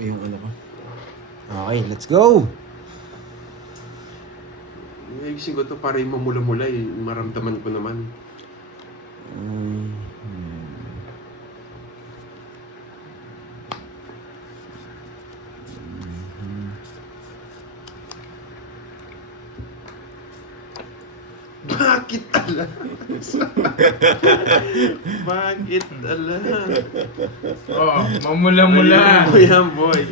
yung ano ko. Okay, let's go! Ayusin ko to para yung mamula-mula maramdaman ko naman. Bakit alam? Bakit alam? Oh, mamula-mula. Yan, boy.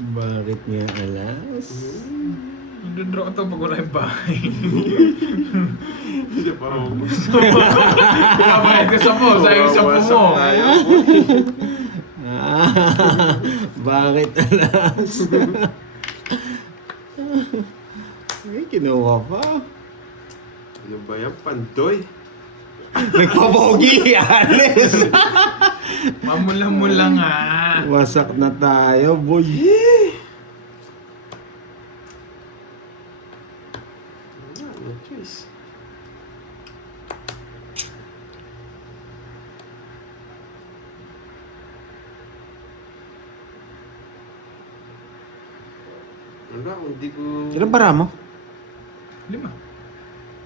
Bakit nga alas? Nagdodraw ko to pag wala yung bahay. Hindi pa ako. Pinabayad ka sa po, sayang sa po mo. Bakit alas? Ay, kinuha pa. Ano ba yan? Pandoy? Nagpapogi, alis! Mamula-mula nga. Wasak na tayo, boy. No choice. Wala, hindi ko... Ilan para mo? 5.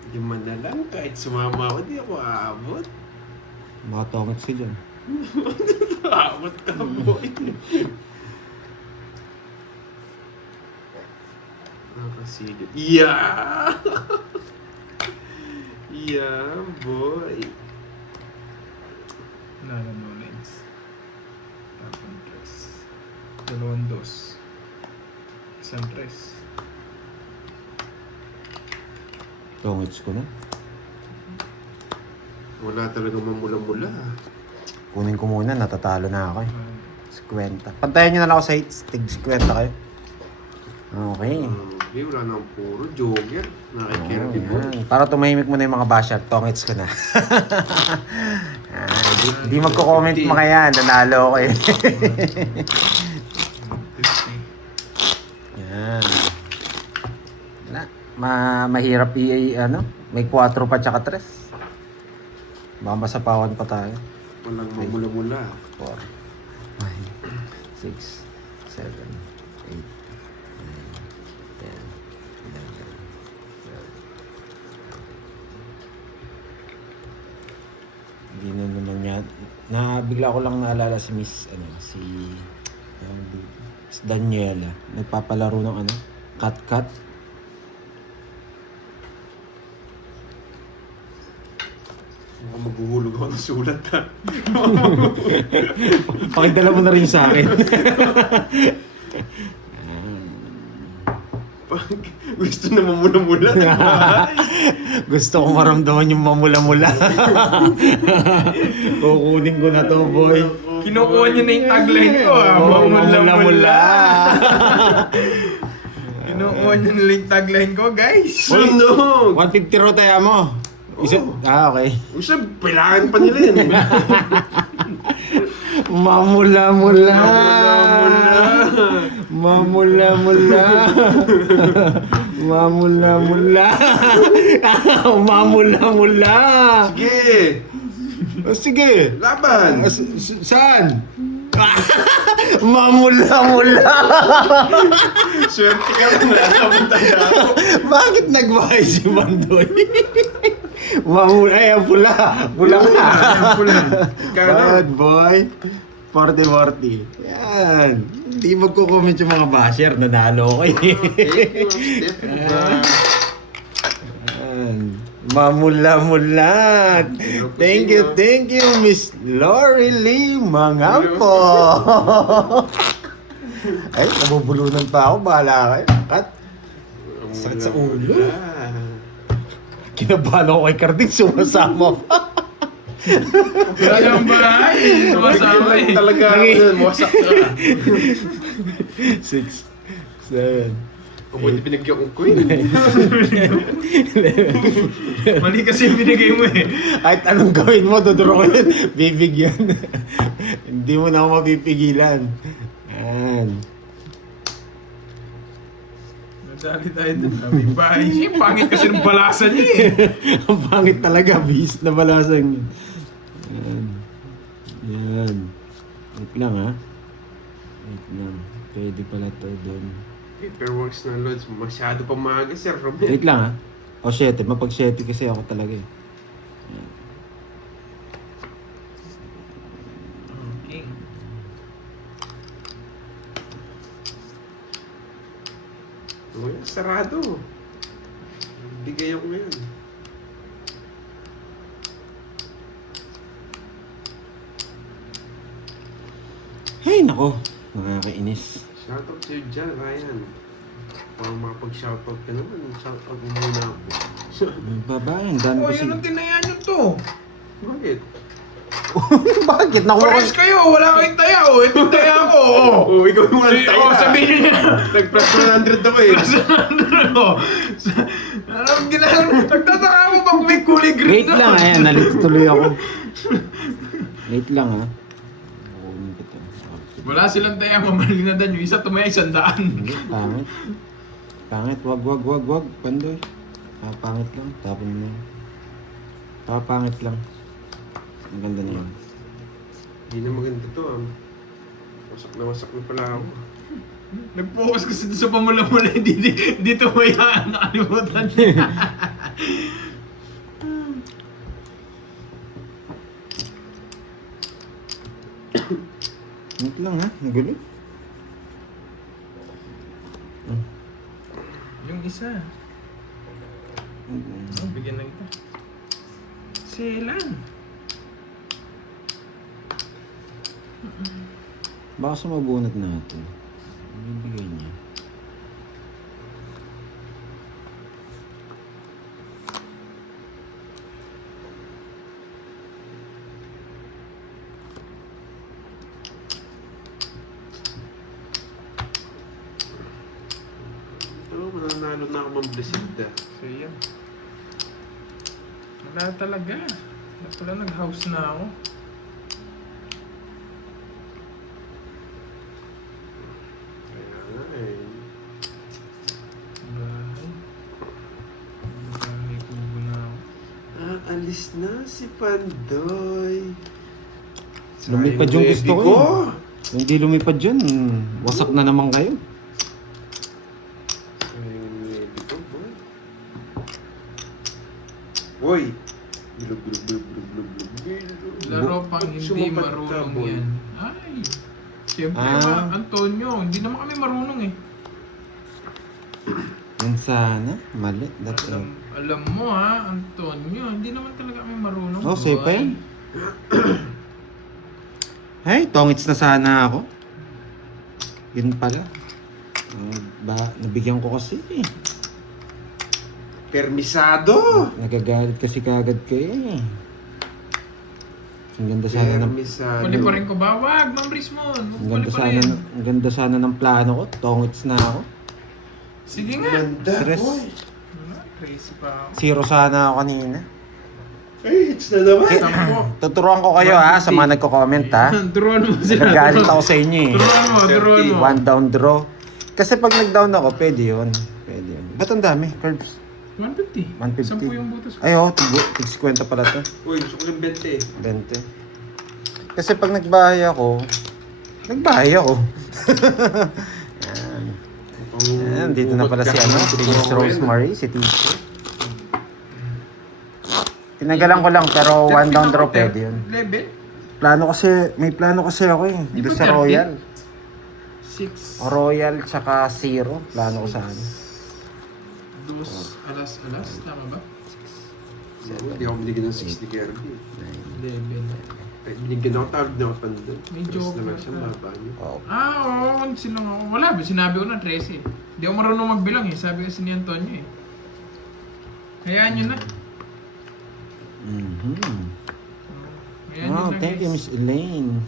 Hindi man na lang, kahit sumama ako, di ako aabot. Baka tongits ka dyan. Aabot ka, boy. Nakasilip. Yeah! Yeah, boy. Nanonolens. Tapon tres. 2, 2. Isang tres. Tongits ko na. Wala talagang mamula-mula. Kunin ko muna, natatalo na ako eh. 50. Pantayan nyo na lang ako sa hits. Tig 50 kayo. Okay. Okay, wala nang puro jogger. Nakikirap ko. Yan. Para tumahimik mo na yung mga basher, tongits ko na. Di magko-comment mga yan, nanalo ko eh. Yan. Wala. Mahirap ano? May 4 pa tsaka 3. Baka masapawan pa tayo. Walang mamula-mula. 4, 5, 6, 7, 8, 9, 10, 11, 12. Hindi na naman yan. Bigla ko lang naalala si Miss Daniela. Nagpapalaro ng cut-cut. Mukhang maghuhulog ako ng sulat ha. Pakidala mo na rin sa akin. Gusto na mamula-mula. Gusto ko maramdaman yung mamula-mula. Kukunin ko na to, boy. Kinukuha niyo na yung tagline ko ah. Mamula-mula. Kinukuha niyo na yung tagline ko, guys. Sunog! 150 raw tayo mo. Okay. Gusto, pilahan pa nila yan. Mamula-mula. Mamula-mula. Mamula-mula. Mamula-mula. Mamula-mula. Sige! Sige. Laban! Saan? Mamula-mula. Swerte ka lang na napunta na ako. Bakit nagbahay si Bandoy? Mamula. Ay, ang pula. Pula ka. Pula. Bad boy. 40-40. Yan. Hindi magko-comment yung mga basher. Nanalo ko eh. Thank you, Steph. Yan. Mamula-mula. Thank you, Miss Lori Lee Mangampo. Ay, nabubulunan pa ako. Bahala kayo. Kat. Sakit sa ulo. Kinabahan ako kay Cardin. Sumasama pa. Wala yung bahay. Sumasama eh. Talaga ako wasak ka. 6, 7, Buti binigyan kong queen. Mali kasi yung binigay mo eh. Kahit anong gawin mo, duduro ko yun. Bibigyan. Hindi mo na ako mapipigilan. Yan. Nadali tayo dun. May bahay siya. Pangit kasi ng balasan niya eh. Ang pangit talaga. Bihis na balasan yun. Yan. Yan. Wait lang ha. Wait lang. Pwede pala to doon. Paperworks na loads. Masyado pa maaga, Sir Wait Romel. lang ha. O 7. Mapag 7 kasi ako talaga eh. Okay. Uy, sarado. Bigay ako ngayon. Hey, nako. Nakakainis. Shoutout sa'yo dyan, Ryan. Parang makapag-shoutout ka naman. Shoutout mo muna ako. Babae, ang dami Oh, kasi. yun ang tinayaan nyo to. Bakit? Bakit? Nakuha Pares kayo, wala kayong taya. Oh, itong taya ko. Oh. Oo, ikaw yung walang tayo. Oh, sabihin niya. Nag-plus 100 ako eh. Anong ginagawa? Nagtataka mo ba kung may kulay green Wait lang, ayan. Nalito tuloy ako. Wait lang ha. Kukunin ko to. Wala silang taya, mamalingadan nyo. Isa tumaya 100. Hindi, pangit. Pangit, wag. Pandoy. Pangit lang. Tapon mo yun. Pangit lang. Ang ganda na yun. Hindi na maganda to ah. Wasak na pala ako. Nag-focus kasi doon sa pamula-mula. Hindi tumaya. Nakalimutan niya. Wait lang ha. Ang gulo. Yung isa. Oh, bigyan na kita. Silan. Baka sumabunot natin. Bibigay niya. Pero mananalo na ako ng Blizzard. So, yan. Wala talaga. Wala nag-house na ako. Kaya nga eh. Bahay. Bahay kubo na ako. Alis na si Pandoy. Lumipad yung gusto ko eh. Kung hindi lumipad yun, wasak na naman kayo. Sayang ready ko, boy. Boy! Bilog. Laro pang hindi Sumapat ka, marunong boy. yan. Ay! Siyempre, Antonio, hindi naman kami marunong eh. Yan sana. Mali. That Alam mo ha, Antonio, hindi naman talaga kami marunong. Oh, safe pa Boy. yan. Hey, tongits na sana ako. Yun pala. Nabigyan ko kasi eh. Permisado! Nagagalit kasi kagad kayo eh. Ang ganda sana ng Permisado. Pwede pa rin ko ba? Wag, Ma'am Rismon. ang ganda sana ng plano ko. Tongits na ako. Sige nga. Ganda, Tres. boy. Wala, crazy pa ako. 0 sana ako kanina. Ay, hits na naman. Sampo. Tuturuan ko kayo ha, sa mga nagko-comment ha. Draw mo sila. Nagagalit ako sa inyo eh. Draw mo. One down draw. Kasi pag nag-down ako, pwede yun. Pwede yun. Ba't ang dami? Curves. 150. 150. Sampu yung butas ko. Ay, oh, tig 50 pala to. Uy, gusto ko ng 20 eh. 20. Kasi pag nagbahay ako, Ayan, dito na pala si Miss Rosemary, si teacher. Tinagalan ko lang, pero one down draw pwede yun. Level? May plano kasi ako eh. Di ba Doon sa 30? Royal. 6. Royal tsaka 0. Plano ko sana. 2 alas. Tama ba? Hindi ako binigyan ng 60 KRB. Level. Ay, binigyan ako, tawag na ako Pandoy. Medyo Tapos naman siya, okay. baba niyo. Oh. Oo, silang ako. Wala, sinabi ko na 13. Hindi ako marunong magbilang eh. Sabi kasi ni Antonio eh. Hayaan nyo na. Mhm. Hayaan nyo Wow, na thank you, guys. Miss Elaine.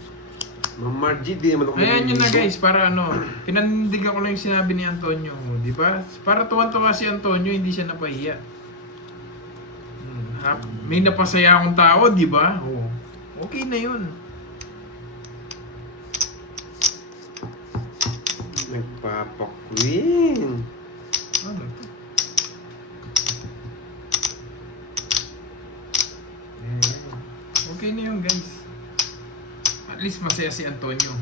Ma'am Margie, di naman ako Hayaan nyo na naliligo. guys, para pinanindigan ko lang yung sinabi ni Antonio. Di ba? Para tuwan-tuwa si Antonio, hindi siya napahiya. May napasaya akong tao, di ba? Oo. Okay na yun. Nagpapakwin. Ano to? Okay na yun guys. At least masaya si Antonio.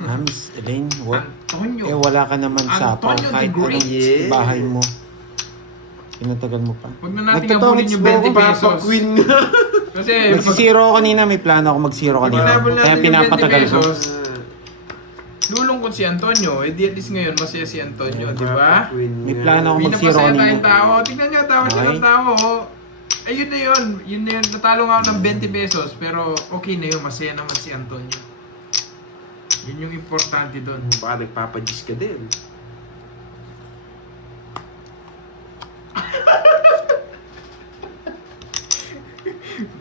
Miss Elaine, what? Antonio. Eh, wala ka naman sa Antonio the kahit Great. anong bahay mo. Pinatagal mo pa. Huwag na natin Nagtotongits abulin yung mo ako, 20 pesos. Papa Queen nga. Kasi, Magsisiro ako kanina, may plano ako magsiro kanina. Hinabol natin Kaya yung 20 pinapatagal ko. pesos. lulungkot si Antonio. Eh, di at least ngayon, masaya si Antonio, di ba? May plano ako May magsiro napasaya kanina. tayong tao. Tingnan nyo, tawa siya ng Okay. tao. Ayun na yun. Yun na yun. Natalo nga ako ng 20 pesos. Pero okay na yun. Masaya naman si Antonio. Yun yung importante doon. Baka nagpapadis ka din.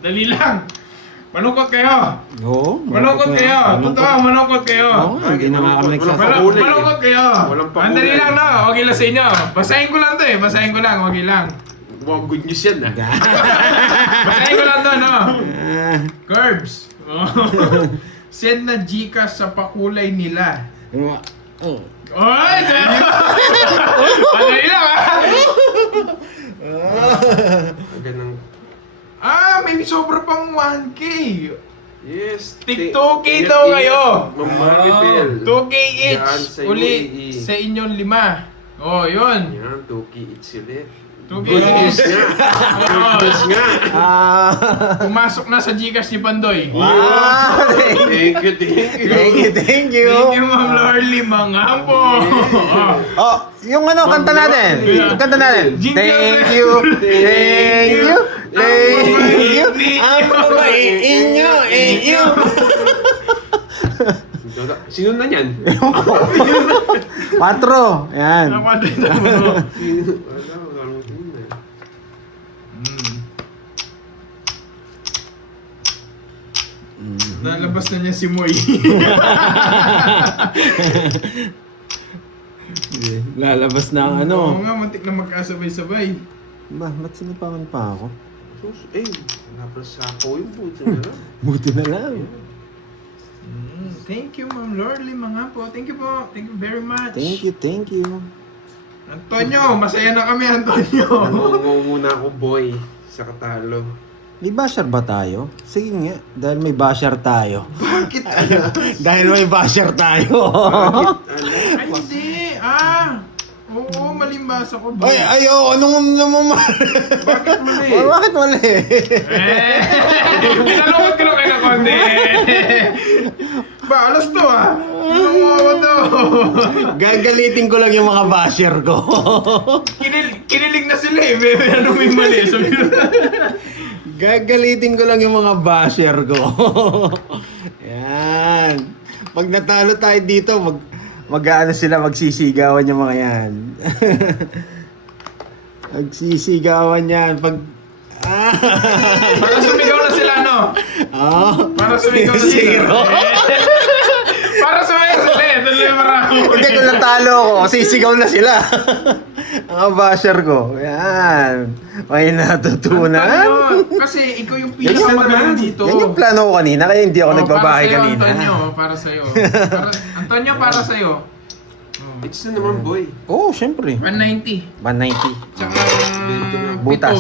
Dali lang. Malungkot kayo. Oo. Malungkot kayo. Totoo, malungkot kayo. Oo, hindi na nga kami nagsasabi. Malungkot kayo. Walang pakulay. Ang dali lang na. Okay lang sa inyo. Basahin ko lang to eh. Basahin ko lang. Okay lang. Wow, good news yan ah. Basahin ko lang to, no? Ah, Curbs. Send na Gcash sa pakulay nila. oh. Oy! Madali lang ah! Ganang... May sobra pang 1K. Yes. TikTok daw kayo. Mamaribel. 2K Yan, each. sa Uli UAE. sa inyong 5. Oh, yun. Yan, 2K each ulit. 2K Good news each. nga. Good news nga. Ah. Pumasok na sa Gcash ni Pandoy. Wow! Thank you, thank you. Thank you, thank you. Thank you, Ma'am Lorly. Mga po. Oh, yung ano, kanta natin. Kanta natin. Jingle Thank bell. you, thank you, thank you. Ang Ang babae inyo, inyo. Sino na yan? 4. Yan. Napatay na mo. Wala, wala mo tingin na. Nalabas na niya si Moy. Lalabas na ang ano. Oo nga, mantik na magkasabay-sabay. Ba't sinipangan pa ako? Eh, wala pa sa ako yung buti na lang. Buti na lang. Thank you, Ma'am Lorly. Mga po. Thank you po. Thank you very much. Thank you, thank you. Antonio, masaya na kami, Antonio. Nangungaw muna ako, boy, sa katalo. May basher ba tayo? Sige nga, dahil may basher tayo. Bakit? Dahil may basher tayo. Ay, hindi. Oo, malimbasa ko. Ay, ayo, anong naman? Bakit mali? Bakit mali? Pinalungkot ko lang kayo ng konti. Ba, alas to ah. Ano to? Gagalitin ko lang yung mga basher ko. Kinilig na sila eh. Ano may mali? Sabi ko. Gagalitin ko lang yung mga basher ko. Yan. Pag natalo tayo dito, mag-ano sila, magsisigawan yung mga yan. Magsisigawan yan. Para sumigaw na sila, no? Oh, Para sumigaw na sila. Para sumigaw sila eh. Tuloy marami. Hindi, kung natalo ako, sisigaw na sila. Ang basher ko. Yan. May natutunan. Antonio, kasi ikaw yung pinakamagaling dito. Yan yung plano ko kanina, kaya hindi ako Oh, nagbabahay para sa'yo, kanina. Antonio, para sa'yo. Antonio, para sa'yo. It's na naman, boy. Oo, oh, syempre. 190. 190. Tsaka... Butas.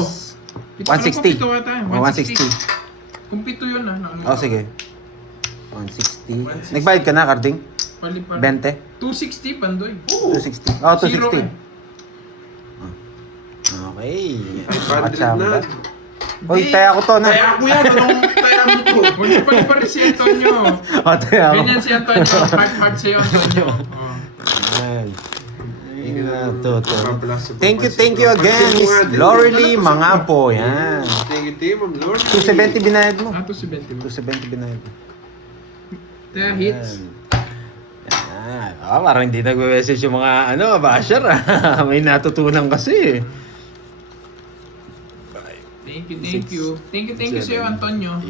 Pito. 160. Pito ata. Oh, 160. Kung pito yun Oh, sige. 160. Nagbayad ka na, Carding? 20? 260, Pandoy. 260. Oh, Zero 260. eh. Okay. 500 na. Uy, taya ko to na. Kaya ako yan, anong kaya mo to? Huwag niyo paliparin si Antonio. Oh, taya ko. Ganyan si Antonio. Heart sa'yo, Antonio. Oh. Ayan. To. Bablas sa Thank papansin you ko. again, Pansin mo Miss nga din. Lorly Mangapo. Yan. Thank you, Ma'am Lord. 270 binayad mo. 270 mo. 270 binayad mo. Kaya hits. Yan. Parang hindi nag-message yung mga basher ah. May natutunan kasi. Thank you. Thank you sa'yo, Antonio. 9.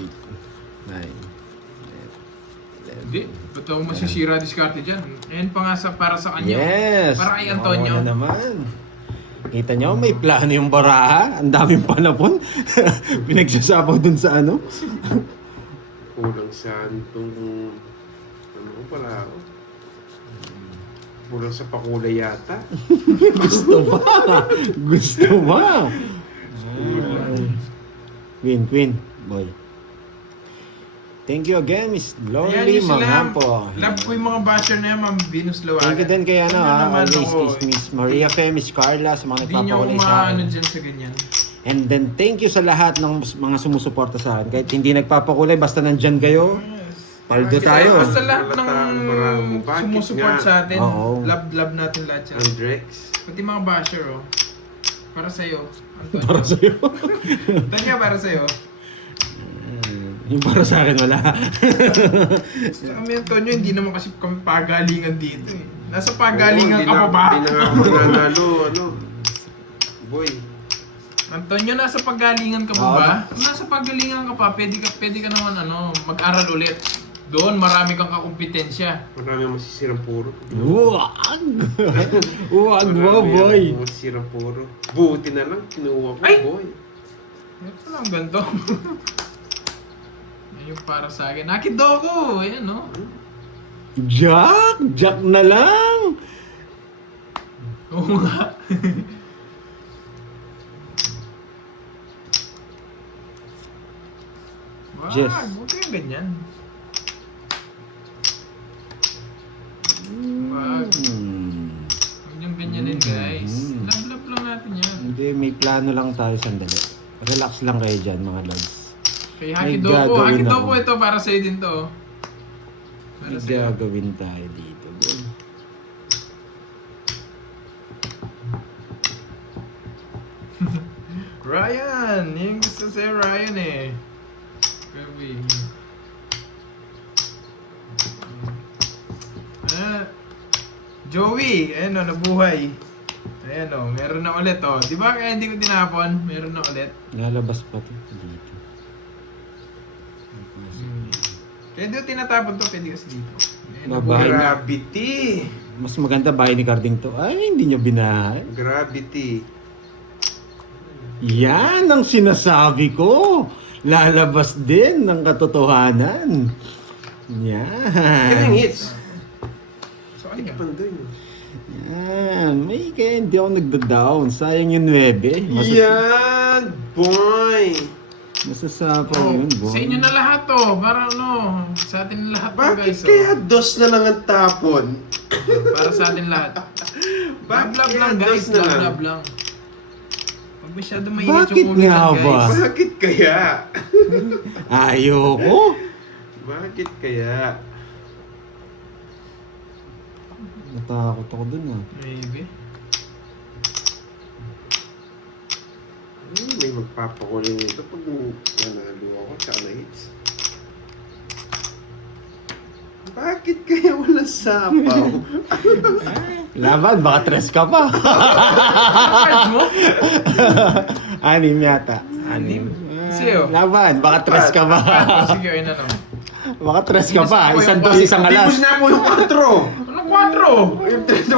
Hindi. Ba't ako masisira diskarte dyan? Ayan pa nga para sa kanya. Yes. Para kay Antonio. Oo naman. Kita nyo, may plano yung baraha. Ang daming panapon. Pinagsasapaw dun sa ano. Kulang sa itong... Ano ko pala ako? Kulang sa pakulay yata. Gusto ba? Gusto ba? Queen, boy. Thank you again, Miss Ayan Lonely yung sila. Mangampo. Love ko yung mga basher na yan, Ma'am Venus Lawagan. Thank you din kay ano, Ano naman always ako, is Miss Maria Fe, Miss Carla, sa mga Hindi niyo nagpapakulay sa umaano akin. dyan sa ganyan. And then, thank you sa lahat ng mga sumusuporta sa akin. Kahit hindi nagpapakulay, basta nandyan kayo, paldo tayo. Basta lahat ng Bakit sumusuport nga? sa atin, Oo. love natin lahat yan. Andrex. Pati mga basher, oh. Para sa'yo, Antonio. Para sa'yo. Tanya, para sa'yo. Yung para sa akin, wala. Kami, Antonio, hindi naman kasi kami pagalingan dito eh. Nasa pagalingan ka pa ba? Hindi na ako nanalo, ano. Boy. Antonio, nasa pagalingan ka pa ba? Kung nasa pagalingan ka pa, pwede ka naman ano, mag-aral ulit. Doon, marami kang kakumpetensya. Marami ang masisirang puro. Huwag! Huwag mo, boy! Marami ang masisirang puro. Buti na lang, kinuha ko, Ay! boy. Ito lang, ganito. Yan yung para sa akin. Nakidoko! Ayan, no? Jack! Jack na lang! Oo nga. Wag, Jeff. huwag kayong ganyan. Wag. Huwag niyong ganyanin, guys. Love lang natin yan. Hindi, may plano lang tayo sandali. Relax lang kayo dyan, mga lods. Kay May Hakidoko. gagawin Hakidoko ako. ito para sa'yo din to. Para May sa'yo. gagawin tayo dito, boy. Ryan! Yung gusto sa'yo, Ryan eh. Kirby. Joey! Ayan o, nabuhay. Ayan o, meron na ulit o. Di ba kaya hindi ko tinapon? Meron na ulit. Lalabas pa to dito. Kaya di ko tinatapon to, pwede kasi dito. Ayan, Babae. Gravity! Mas maganda bahay ni Carding to. Ay, hindi nyo binahay. Gravity. Yan ang sinasabi ko. Lalabas din ng katotohanan. Kailang Yan. hits. So, ano yan? Pandoy mo. Yan. May kaya hindi ako nagda-down. Sayang yung 9. Yan! Boy! Masasapa Oh, yun, boy. sa inyo na lahat to. Para ano, sa atin na lahat to, Bakit guys. kaya dos na lang ang tapon? Para sa atin lahat. Bakit Love kaya lang, guys. dos na lang? Love lang. Pag masyado mainit Bakit yung ulo nga lang, ba? guys. Bakit kaya? Ayoko. Bakit kaya? Natakot ako dun ah. Maybe. May magpapakuling nito pag nanalo ako sa hits. Bakit kaya wala sapaw? Laban, baka tres ka pa. Cards mo? Anim yata. Anim? Ah, Sa'yo? Laban, baka tres ka pa. Sige, ayun na naman. Baka tres ka pa. Hindi Isang ko dos, yung isang Di alas. mo na mo yung 4! Anong 4?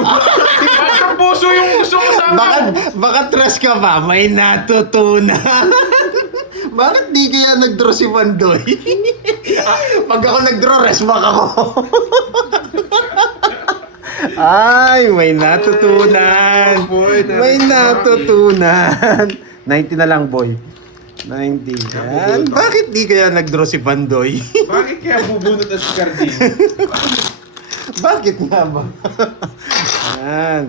Ang puso yung gusto ko sa Baka tres ka pa. May natutunan. Bakit di kaya nag-draw si Pandoy? Pag ako nag-draw, rest back ako. Ay, may natutunan. Boy, May natutunan. 90 na lang, boy. 90. Yan. Bakit di kaya nag-draw si Pandoy? Bakit kaya bubunot ang si Carding? Bakit nga ba? Yan.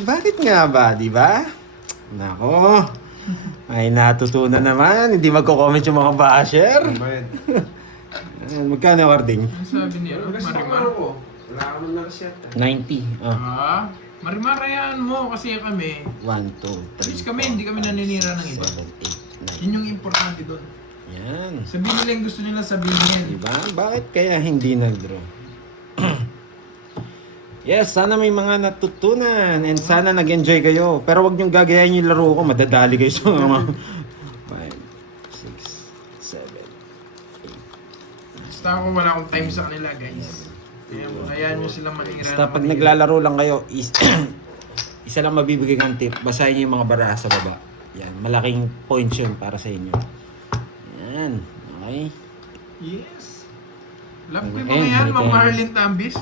Bakit nga ba, di ba? Nako. May natutunan naman. Hindi magko-comment yung mga basher. Bayad. Ayan, magkano, Carding? Ano sabi niya? Marimar? ko. Wala ka man lang siya. 90. Ah. Ah, Marimar, ayan mo kasi kami. 1, 2, 3. Please kami, hindi kami naninira ng iba. 7, 8, 9. Yun yung importante doon. Yan. Sabihin nila yung gusto nila sabihin yan. Diba? Bakit kaya hindi nag-draw? Yes, sana may mga natutunan and sana nag-enjoy kayo. Pero wag niyong gagayahin yung laro ko, madadali kayo sa mga 5, 6, 7. Basta ako wala akong time sa kanila, guys. Kaya hayaan nyo silang manira. Basta pag naglalaro lang kayo, isa lang mabibigay kang tip. Basahin niyo yung mga baraha sa baba. Yan, malaking points yun para sa inyo. Yan, okay. Yes. Love ko yung Ayan, mga yan, balik Ma'am tayo. Marlene Tambis.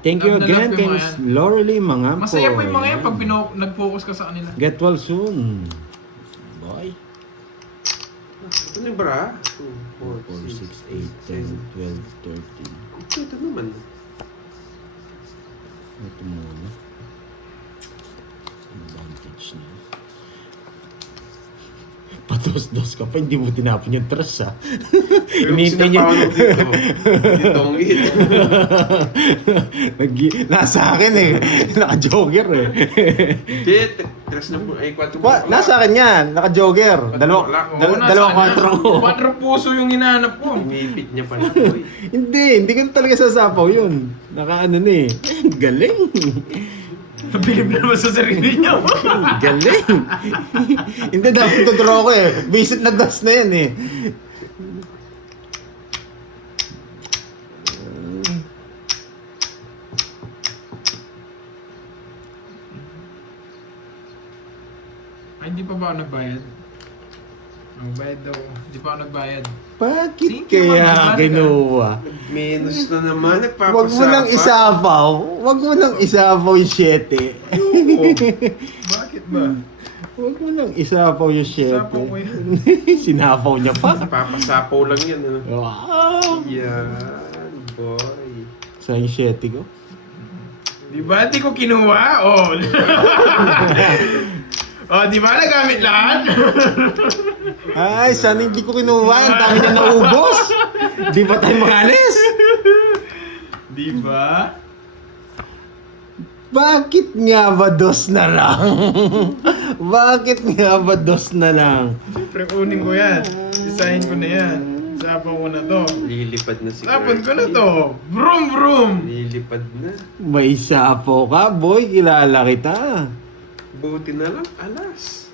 Thank you Love na again, love ko kay yung Miss mga yan. Laurely Mangampo. Masaya po yung mga yan Ayan. pag nag-focus ka sa kanila. Get well soon. Boy. Ito na yung bra. 4, 6, 8, 10, 12, 13. Ito naman. Ito muna. Advantage na. Patos-dos ka pa, hindi mo tinapon yung trash ha. Pero Inintay niya. sinapawag dito. Dito ang Nasa akin eh. Naka-jogger eh. Hindi, tres na po. Ay, 4 Nasa akin yan. Naka-jogger. Dalawang 4 4 puso yung hinahanap ko. Inipit niya pala. Boy. Hindi ko talaga sasapaw yun. Naka-ano na eh. Galing. Nabilib naman sa sarili niya. Galing. Hindi, dapat tuturo ko eh. Visit na dust na yan eh. Ay, hindi pa ba ako nagbayad? Nagbayad daw. Hindi pa ako nagbayad. Bakit Thank you, kaya Ma'am Samantha. ginawa? Minus na naman. Nagpapasapa. Huwag mo nang isapaw. Huwag mo nang isapaw yung 7. Bakit ba? Huwag mo nang isapaw yung 7. Isapaw ko yan. Sinapaw niya pa. Papasapaw lang yan. Ano? Wow. Yan, boy. Saan yung 7 ko? Di ba? Hindi ko kinuha. Oh. Oh, di ba nagamit lahat? Ay, sana hindi ko kinuha. Ang dami na naubos. Di ba tayo makalis? Di ba? Bakit nga ba dos na lang? Bakit nga ba dos na lang? Siyempre, kunin ko yan. Isahin ko na yan. Sapaw ko na to. Lilipad na si Sapon ko na to. Vroom, vroom. Lilipad na. May sapo ka, boy. Kilala kita. Buti na lang, alas.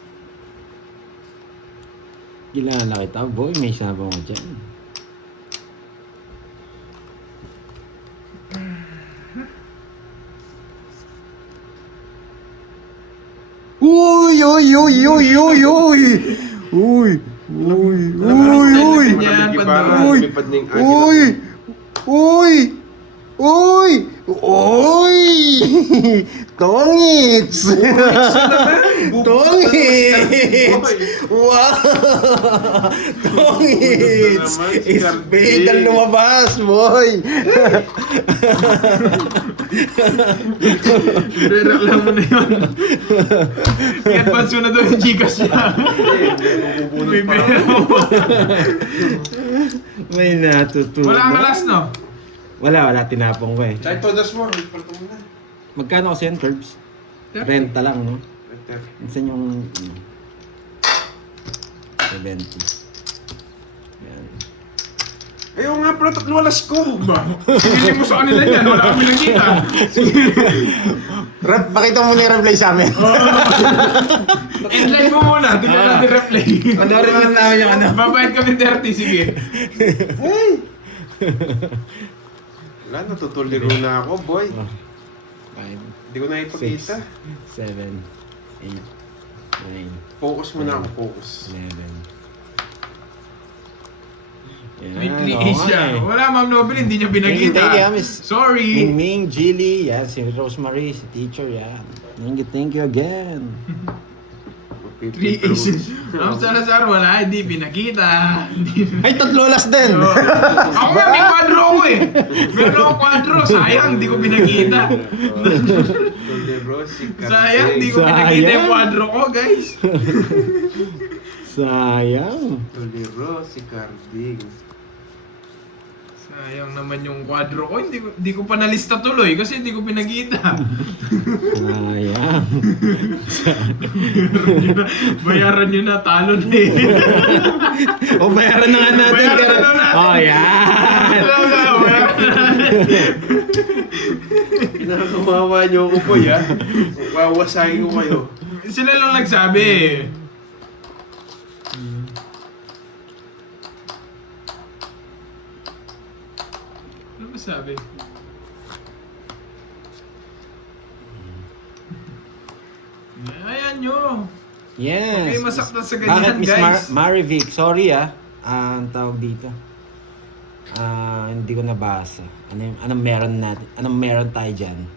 Kilala kita, boy. May sapo ka dyan. Uy, uy, uy, uy, uy, uy. Uy, uy, uy, uy. Yan, Uy, Lumipad na yung agila. uy, uy, uy, uy. Tongits. Tongits. Wow. Tongits. Speed ang lumabas, boy. Rera lang mo na yun. I-advance mo na doon yung Gcash niya. May pera mo. May natutunan. Wala kang alas, no? Wala, tinapong ko eh. Kahit todas mo, ipalto mo na. Magkano kasi yan, Curbs? Renta lang, no? Minsan yung 70. Yan. Ayaw nga pala, tatlo alas ko. Ba? Sinili mo sa kanila yan. Wala kami nakita. Pakita mo muna yung replay sa amin. Endline mo muna. Tingnan natin replay. Panorin mo namin yung ano. Babayad kami 30. Sige. Wala, natutuliro na ako, boy. 5, Hindi ko na ipakita. 7, 8, 9, Focus muna ako, focus. 11. May 3 A's siya. Wala, Ma'am Nobel. Hindi niya Thank you, pinakita. Miss Sorry. Ming, Jilly, yan, si Rosemary, si teacher, yan. Thank you again. 3 A's. Ma'am Salazar, wala. Hindi pinakita. Ay, tatlo alas din! Ako nga, may kwadro ko eh. Meron akong kwadro. Sayang, hindi ko pinakita. Sayang, hindi ko pinakita yung kwadro ko, guys. Sayang. Tolero si Carding. Sayang naman yung kwadro ko. Hindi ko pa nalista tuloy kasi hindi ko pinakita. Sayang. Bayaran nyo na, talo na eh. O, bayaran na nga natin. Bayaran na natin. Oh, yan. Bayaran na natin. Pinakakawawa niyo ako po, ya. Wawasahin ko kayo. Sila lang nagsabi eh. Ano ba sabi? Ayan nyo. Yes. Okay, masaktan sa Bakit, ganyan, Miss guys. Marivic? Sorry ang tawag dito. Hindi ko nabasa. Anong meron natin? Anong meron tayo dyan?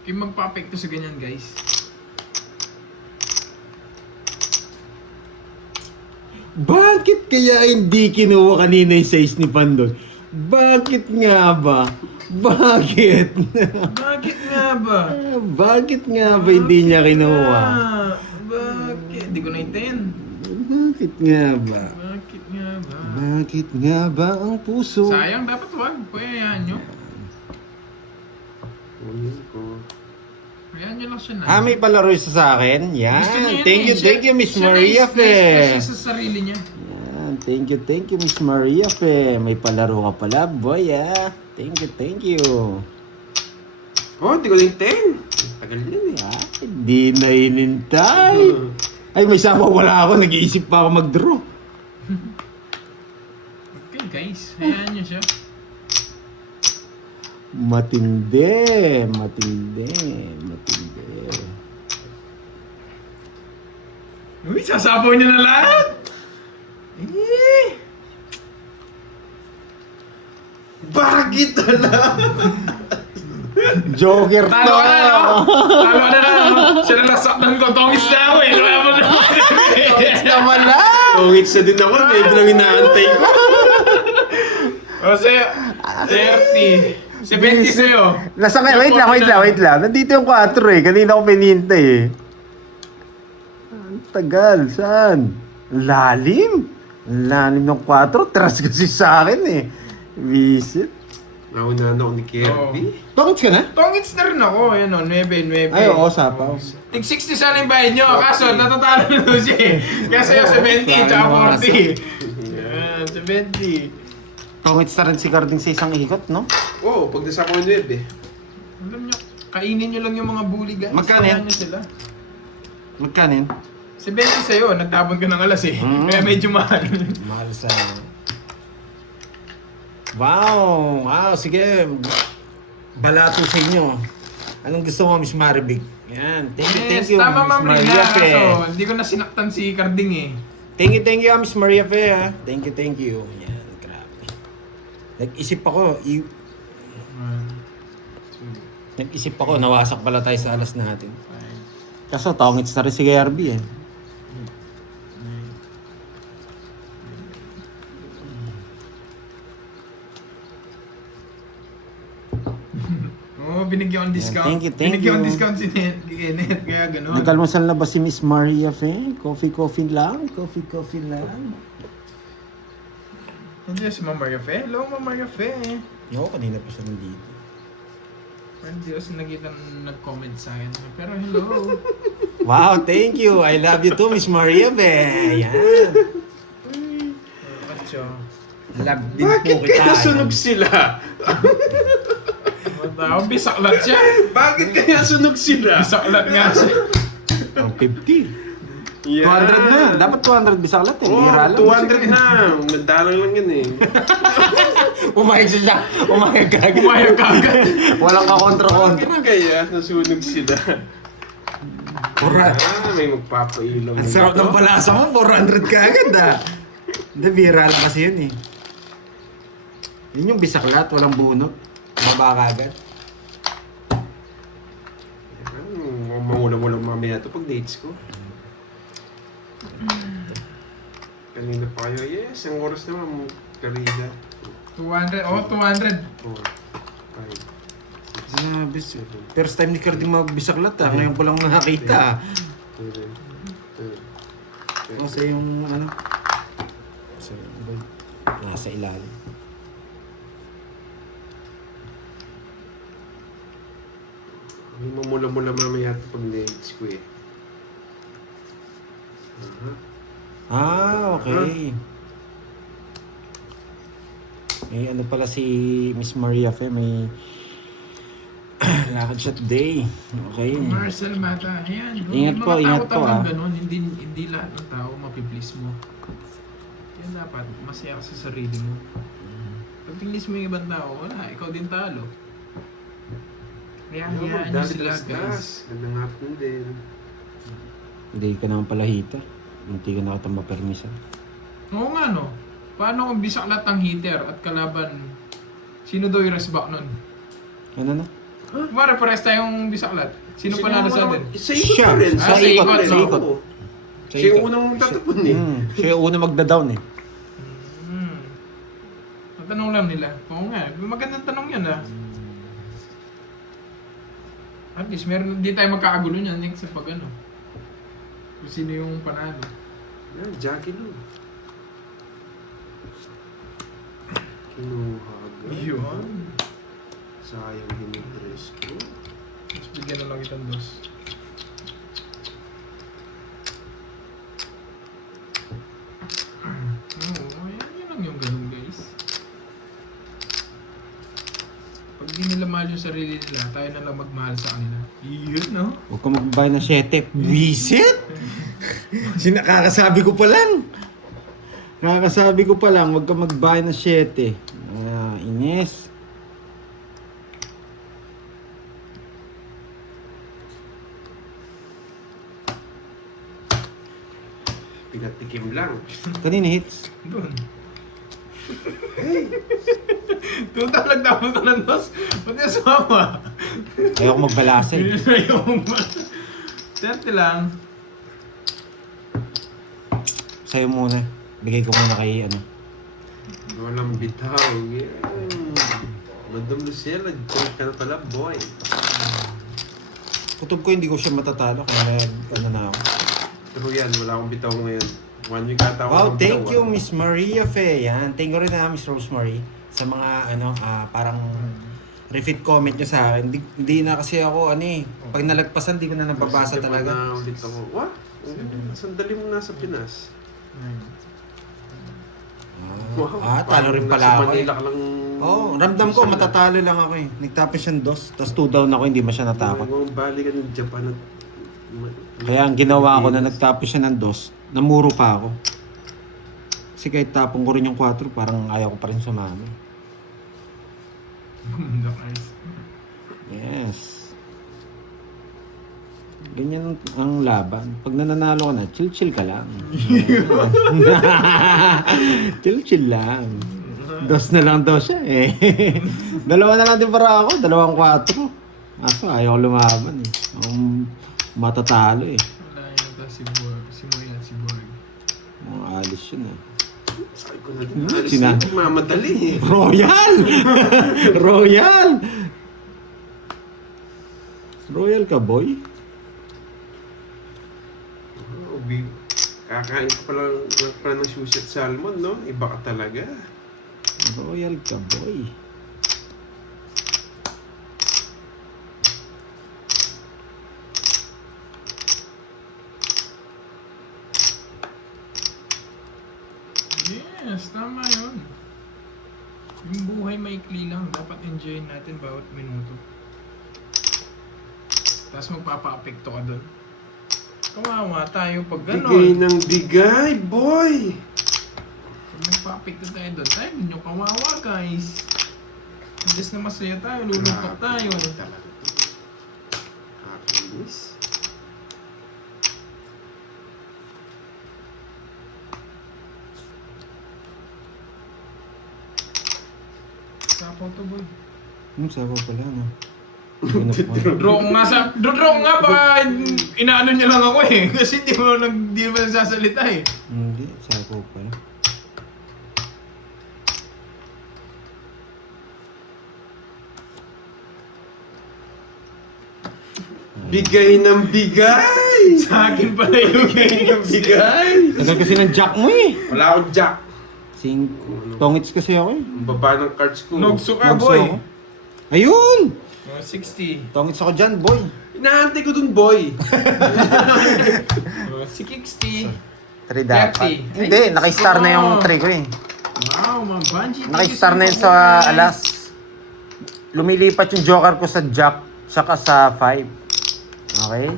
Okay, magpa-apekto sa ganyan, guys. Bakit kaya hindi kinuha kanina yung size ni Pandoy? Bakit nga ba? Bakit? Bakit nga ba? Bakit nga ba hindi niya kinuha? Bakit? Hindi ko naintindihan. Bakit nga ba? Bakit nga ba? Bakit nga ba ang puso? Sayang, dapat wag. Payayaan nyo. Kunin ko. Hayaan nyo lang siya na. May palaro siya sa akin? Yan. Gusto niya yun Thank eh. you, Miss Siya Maria na-stress Fe. siya sa sarili niya. Yan. Thank you, Miss Maria Fe. May palaro ka pala, boy, ah. Thank you. Oh, hindi ko naintindihan. Tagal yan eh. Hindi na inintay. Ay, may sama wala ako. Nag-iisip pa ako mag-draw. Okay guys, hayaan nyo siya. Matindi. Uy, sasabaw niya na lahat! Eh! Bakit alam? Joker Talo ka na, no? Talo ka na, no? Siya na nasaktan ko. Tongis na ako, eh. Kaya mo na. naman lang. Tungit sa din ako. Medyo lang inaantay ko. O, sa'yo. 30. 70 sa'yo. Nasa wait lang. Nandito yung 4 eh. Kanina ko pinihintay eh. Ang tagal. Saan? Lalim. Lalim ng 4. Tras kasi sa akin eh. Visit. Nauna na ako ni Kirby. Tongits ka na? Tongits na rin ako. Yan o, 9. Ay, oo, sapaw. Tig 60 sana yung bayad nyo. Kaso, natatalo na doon siya eh. Kasi yung 70, tsaka 40. Yan, 70. Tongits na rin si Carding sa isang ikot, no? Oo, pag nasa ako 9 eh. Alam nyo, kainin nyo lang yung mga bully guys. Magkano yan? Kaya nyo sila. Magkanin? 70 sa'yo, nagtabon ka ng alas eh. Kaya medyo mahal. Mahal sa... Wow! Sige. Balato sa inyo. Anong gusto mo, Miss Maribig? Yan. Thank you, Tama Miss Ma'am Rina. Maria Fe. Kaso, hindi ko na sinaktan si Carding eh. Thank you, Miss Maria Fe, ha. Thank you. Yan, grabe. Nag-isip ako, nawasak pala tayo sa alas natin. Kaso, tongits na rin si KRB eh. Oo, binigyan ko ng discount. Thank you. Binigyan ko ng discount si Net, kaya gano'n. Nagkalmasal na ba si Miss Maria Fe? Coffee lang. Nandiyan si Ma'am Maria Fe. Hello, Ma'am Maria Fe. Oo, kanina pa siya nandito. Nandiyan si nakita nag-comment sa akin. Pero hello. Wow, thank you. I love you too, Miss Maria Fe. Yan. Atso. Love din po Bakit kita. kaya sunog sila? Matao, bisaklat siya. Bakit kaya sunog sila? Bisaklat nga siya. Ang 50. Yan. 200 na. Dapat 200 bisaklat eh. Oo, Bira lang. 200 na. Madalang lang yan eh. Umayag siya. Umayag ka agad. Umayag ka agad. Walang ka-kontra-kontra. Bakit kaya nasunog sila? May magpapailaw. Ang sarap ng balasa mo. 400 ka agad ah. Hindi, bira lang kasi yun eh. Yun yung bisaklat. Walang bunot. Baba ka agad. Mangula-mula mamaya ito pag dates ko. Kanina pa kayo. Yes, ang oras naman. Karida. 200. Oh, 200. 4, 5, Grabe siya. First time ni Carding magbisaklat ah. Ngayon ko lang nakakita ah. 7, 8, Kasi yung ano. Nasa ilalim. May mamula-mula mamaya ito pag dates ko eh. Okay. May ano pala si Miss Maria Fe, may lakad siya today. Okay. Marcel Mata. Ayan. Ingat po, ingat po, ah. Ganun. Hindi lahat ng tao mapiplease mo. Yan dapat. Masaya ka sa sarili mo. Pag pinis mo yung ibang tao, wala. Ikaw din talo. Kaya hayaan nyo sila guys. Gandang hapon din. Hindi ka naman pala heater. Hindi ka na kita mapermisan. Oo nga no. Paano kung bisaklat ang heater at kalaban? Sino daw yung resback nun? Ano na? Para pares tayong bisaklat. Sino panalo sa atin? Sa ikot Siya. pa rin. Sa ikot, sa ikot. Siya yung unang tatapon eh. Siya yung unang magda-down eh. Ang tanong lang nila. Oo nga, magandang tanong yan ah. At least meron, di tayo magkakagulo niyan next sa pag ano. Kung sino yung panalo. Yan, Jackie Lou. Kinuha agad. Yun. Sayang Dimitrescu ko. Mas bigyan na lang itong dos. Oo, yan lang yung ganun guys. Pag di nila mahal yung sarili nila, tayo na lang magmahal sa kanila. Yun, no? Huwag ka magbayad ng 7. Visit? Kakasabi ko pa lang. Kakasabi ko pa lang, huwag ka magbayad ng 7. Ines. Pinatikim lang. Kanina hits. Doon. Tuta nagtapos na ng dos. Pati yung sumama. Ayoko magbalasa eh. Yun na yung... Serte lang. Sa'yo muna. Bigay ko muna kay ano. Walang bitaw. Yeah. Madam Lucella, joke ka na pala, boy. Kutob ko hindi ko siya matatalo kaya ano na ako. Pero yan, wala akong bitaw ngayon. 1 week ata ako Wow, ng thank bitaw, you ah. Miss Maria Fe. Yan. Thank you rin Miss Rosemary sa mga ano parang refit comment niyo sa akin. Hindi na kasi ako ano eh. Pag nalagpasan di ko na nababasa Kasi talaga. na ulit ako. What? Sandali mo nasa Pinas. Talo rin pala nasa ako eh. Manila ka lang. Ramdam ko matatalo lang ako eh. Nagtapos siyang dos, tapos 2 down ako, hindi siya natakot. Kung balik ka ng Japan at... Kaya ang ginawa ko na nagtapos siya ng dos, namuro pa ako. Kasi kahit tapong ko rin yung 4, parang ayaw ko pa rin sumama. Yes. Ganyan ang laban. Pag nananalo ka na, chill-chill ka lang. Chill-chill lang. Dos na lang daw siya eh. Dalawa na lang din para ako, 2-4. Aso ayaw ko lumaban eh. Matatalo eh. Wala yun ito si Borg. Si Moy at si Borg. Mga alis yun eh. Sabi ko na din, alis yun, mamadali eh. Royal! Royal! Royal ka boy? Kakain ko pala ng sushi at salmon, no? Iba ka talaga. Royal ka boy. Yes, tama yun. Yung buhay maikli lang. Dapat enjoy natin bawat minuto. Tapos magpapa-apekto ka doon. Kawawa tayo pag gano'n. Bigay ng bigay, boy! Pag magpa-apekto tayo doon, tayo din yung kawawa guys. Just na masaya tayo, lulungkot tayo. Nakakainis. Sapaw to boy. Sabaw pala no. Draw ko nga baka inaano niya lang ako eh. Kasi di mo nagsasalita eh. Hindi, sabaw pala. Bigay ng bigay! Sa akin pala yung Bigay ng bigay! Tagal kasi ng jack mo eh. Wala akong jack. Tongits kasi ako eh. Ang baba ng cards ko. Nogso ka Nogso boy. ako. Ayun! 60. Tongits ako dyan boy. Inaantay ko dun, boy. 60. 3 dapat. 30. Hindi, Ay, naka-star na yung 3 ko eh. Wow, Ma'am Banji. Naka-star na yun sa alas. Lumilipat yung joker ko sa jack, saka sa 5. Okay?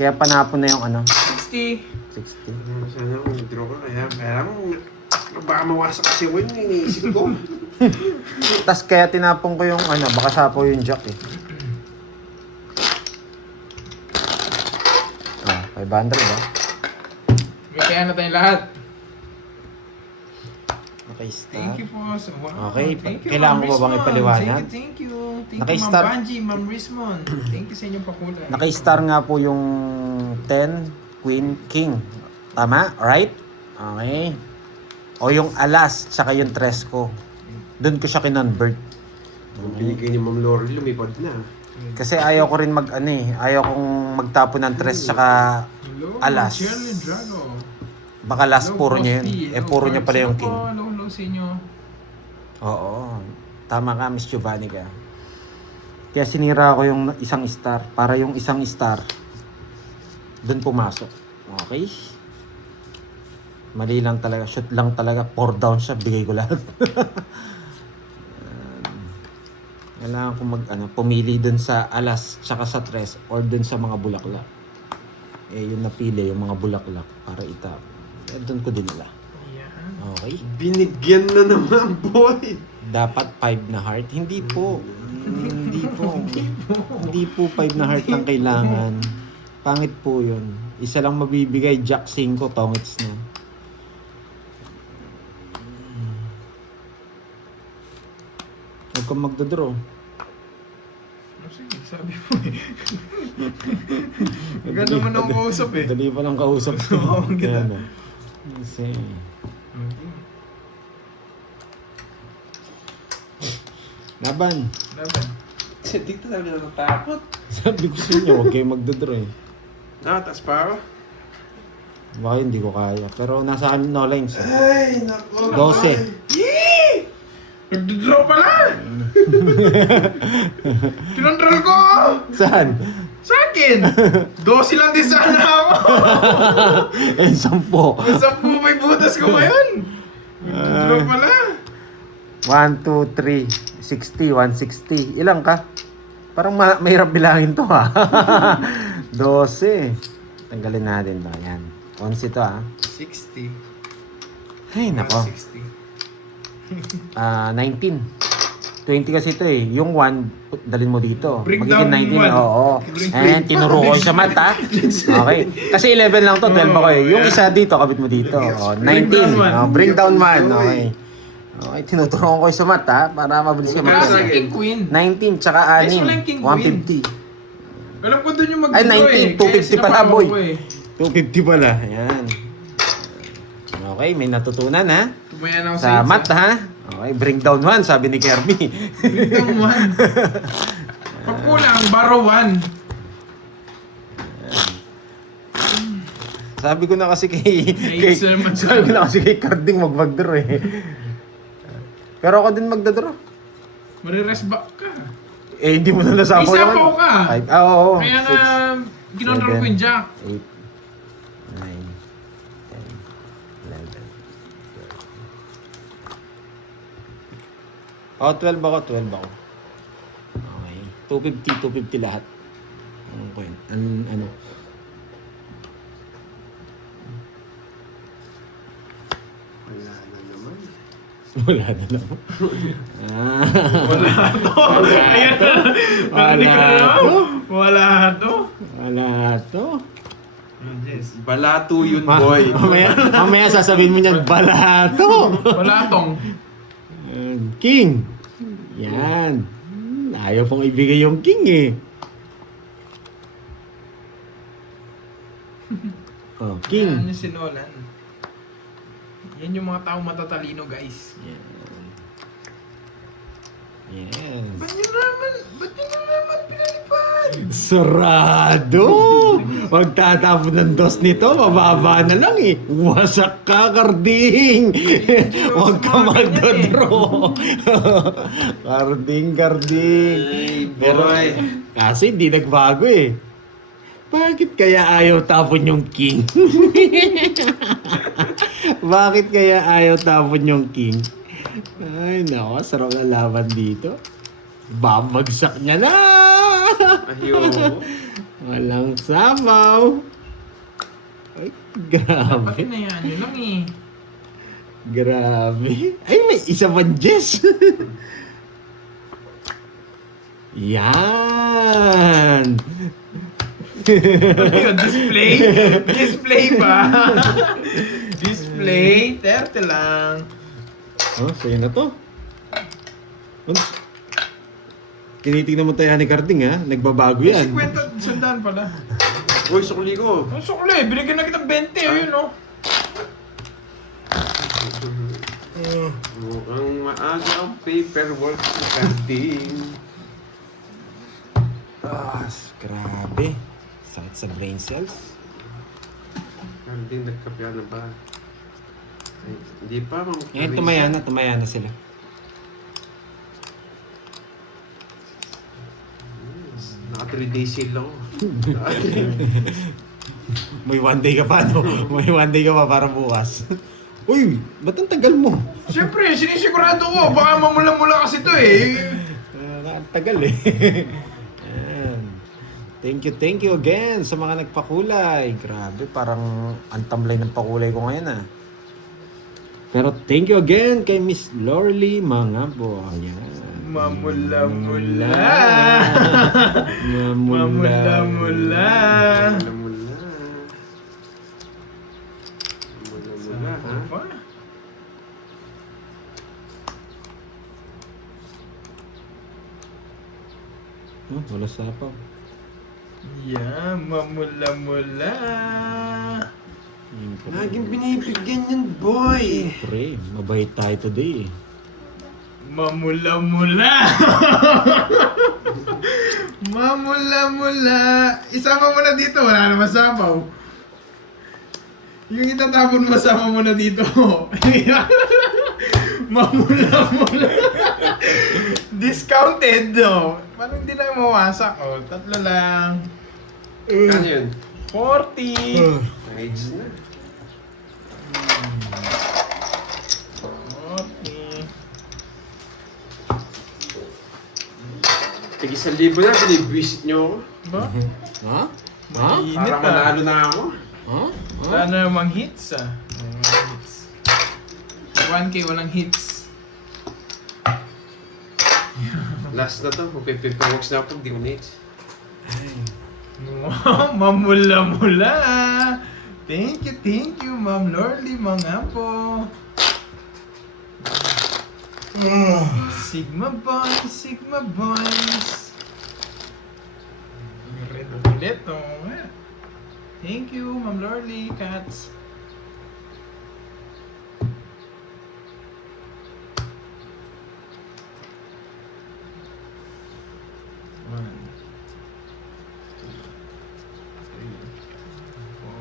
Kaya panapon na yung ano, 60. 60. Sana kung draw ka, kaya baka mawasak kasi ako yun, iniisip ko. Tapos kaya tinapon ko yung ano, baka sapo yung jack eh. 500 ba? May kaya na tayong lahat. Naka-star. Thank you po. So, wow. Okay, Thank you, kailangan Ma'am ko ba bang Rismon. ipaliwanag? Thank you. Thank you, Naka-star. Ma'am Banji, Ma'am Rismon. Thank you sa inyong pakulay. Naka-star nga po yung 10, queen, king. Tama? Right? Okay. O yung alas, tsaka yung tres ko. Doon ko siya kinonvert. Ang binigay ni Ma'am Lori, lumipad na. Kasi ayaw ko rin ayaw kong magtapon ng tres tsaka Hello, alas. Shirley Drago. Baka last Hello, puro Boss niya P. yun. Hello, Puro niya Carl. pala yung Sino king. po? Hello sa inyo. Oo. Tama ka, Miss Giovanni ka. Kaya sinira ko yung isang star. Para yung isang star doon pumasok. Okay? Mali lang talaga. Shoot lang talaga. 4 down siya. Bigay ko lahat. Kailangan ko pumili dun sa alas tsaka sa tres or dun sa mga bulaklak. Yung napili, yung mga bulaklak para itap. Dun ko dinala. Ayan. Okay? Binigyan na naman, boy! Dapat 5 na heart. Hindi po. Hindi po. Hindi po 5 na heart ang kailangan. Pangit po yun. Isa lang mabibigay, Jack 5, tongits na. Huwag kang magdodraw. Sige, sabi mo eh. Ganda mo nang kausap eh. Dali pa lang kausap. Oo, kita. Yan, kasi... Laban. Laban. Kasi di talaga natatakot. Sabi ko sa inyo, huwag kayo magdodraw eh. Taas pa ako. Baka hindi ko kaya. Pero nasa amin no lines. Ay, nako. 12. Yee! Nagdodraw pala! Kinontrol ko! Saan? Sa akin! 12 lang din sana ako! Eh, 10. Sa po may butas ko ngayon! Nagdodraw pala! 1, 2, 3. 60, 160. Ilang ka? Parang mahirap bilangin to ha. 12. Tanggalin natin to. Yan. 11 to ha. 60. Ay, nako. 60. 19. 20 kasi ito eh. Yung 1, dalhin mo dito. Bring Magiging down 19. 1. Oo. And tinuro ko sa mata. Okay. Kasi 11 lang to. 12 ako eh. Yung isa dito, kabit mo dito. Oh, 19. Bring down 1. Okay. Okay, tinuturuan ko kayo sa mata para mabilis kayo Kasi mag- King Queen. 19 tsaka Ay, 6. wala yung King Queen. 150. Alam ko doon yung Ay, mag-draw 19, 250 pala, boy. 250 Eh. pala. Ayan. Okay, may natutunan ha. Tumayan ako Sa mat ha. Okay, bring down 1, sabi ni Kirby. Bring down 1. Pag kulang, borrow 1. Sabi ko na kasi kay Naisip naman sa- sabi ko na kasi kay Carding mag-draw eh. Pero ako din magdadraw. Marirest back ka. Eh, hindi mo na nasapaw May sapaw ka. Oo. Kaya nga, kinontrol ko yung jack. 8, 9, 10, 11, 12. Oh, 12 ako. Okay. 250 lahat. Okay. Ano? Wala na naman. Wala na lang. Wala to. Ayan na. Narinig ko na naman. Wala to. Wala to. Yes. Balato yun, boy. Mamaya sasabihin mo niyan, balato. Wala tong. King. Yan. Ayaw pong ibigay yung king eh. Oh, Yan king. yung sinolan. Yan yung mga tao matatalino, guys. Yan. Yan. Ba't nyo naman pinalipad? Sarado! Magtatapon ng dos nito, mababa na lang eh. Wasak ka, Karding! Huwag ka magdodraw. Karding. Ay, boy. Kasi hindi nagbago eh. Bakit kaya ayaw tapon yung king? Bakit kaya ayaw tapon yung king? Ay, nako, sarap na laban dito. Babagsak niya na! Ayo. Walang sabaw. Ay, grabe. Dapat inayaan nyo lang eh. Grabe. Ay, may isa pang Jess. Yan. Ano yun? Display? Display pa. Display. 30 lang. Oh, sa'yo na to. Tinitingnan mo tayo ni Carding ha. Nagbabago yan. 50 sandaan pala. Uy, sukli ko. Ang sukli, binigyan na kitang 20, ayun oh. Mukhang maaga ang paperwork sa karding. Grabe. Sakit sa brain cells. Karding, nagkapya na ba? Ay, hindi pa, Ma'am Ngayon, Clarissa. tumaya na sila. Naka 3 days sale ako. May 1 day ka pa, no? May 1 day ka pa para bukas. Uy, ba't ang tagal mo? Siyempre, sinisigurado ko, baka mamula-mula kasi to eh. Ang tagal eh. Ayan. Thank you again sa mga nagpakulay. Grabe, parang ang tamlay ng pakulay ko ngayon ah. Pero thank you again kay Miss Lorly Mangabo. Ayan. Mamula-mula. Mamula-mula. Mamula-mula. Mula-mula. Mula-mula, ha? Oh, wala sapaw. Yeah, mamula-mula. Yun po. Laging binibigyan yan, boy. Pre, mabait tayo today eh. Mamula-mula. Mamula-mula. Isama mo na dito, wala naman sabaw. Yung itatapon mo, sama mo na dito. Mamula-mula. Discounted, no? Parang hindi lang mawasak. Oh, 3 lang. Ano yun? 40. Age na. 40. Tig 1,000 na, binibwisit nyo ako. Ba? Ha? Ha? Mainit Para ah. manalo na ako. Ha? Wala na namang hits ah. Walang hits. 1K walang hits. Last na to, magpipipaworks na ako, di ko needs. Mamula-mula. Thank you, Ma'am Lorly Mangapo. Sigma boys. Red ulit oh. Thank you, Ma'am Lorly Cats. One, two, three, 4,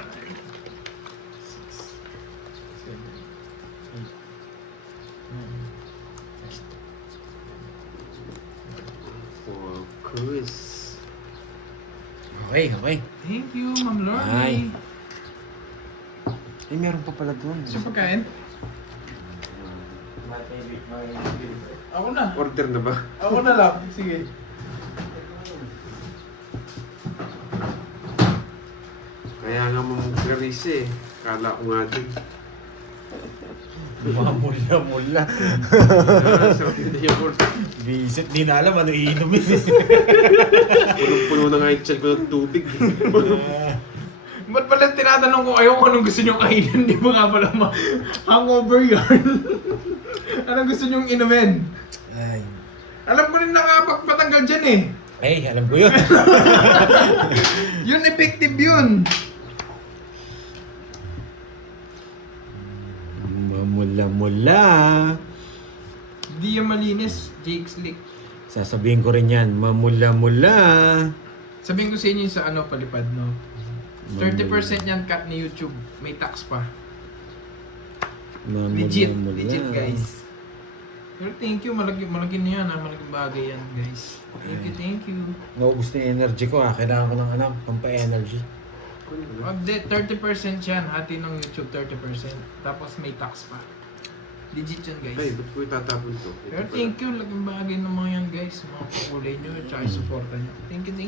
5, 6, 7, 8, 9. Focus. Okay. Thank you, Ma'am Lorly. Ay. Eh, meron pa pala doon. Sa pagkain? Ako na. Order na ba? Ako na lang. Sige. Kaya nga Ma'am Clarissa eh. Kala ko nga din. Mamula-mula. Sarap hindi ako. Visit, di na alam ano iinumin. Punong-puno na nga yung tiyan ko ng tubig. Ba't pala tinatanong ko kayo kung anong gusto nyo kainin? Di ba nga pala hangover yarn? Anong gusto nyong inumin? Ay. Alam ko rin nakapagpatanggal dyan eh. Ay, alam ko yun. Yun, effective yun. Mamula-mula. Di yan malinis, Jake Slick. Sasabihin ko rin yan, mamula-mula. Sabihin ko sa inyo sa ano, palipad, no? 30% yan cut ni YouTube. May tax pa. Legit guys. Pero thank you, malaki na yan ha, malaking bagay yan guys. Thank you. Naubos na yung energy ko ha, kailangan ko ng pampa-energy. 30% yan, hati ng YouTube 30%. Tapos may tax pa. Legit yan guys. Ay, ba't ko itatapon to? Pero thank you, laking bagay ng mga yan guys. Mga pakulay nyo, tsaka yung supporta nyo. Thank you.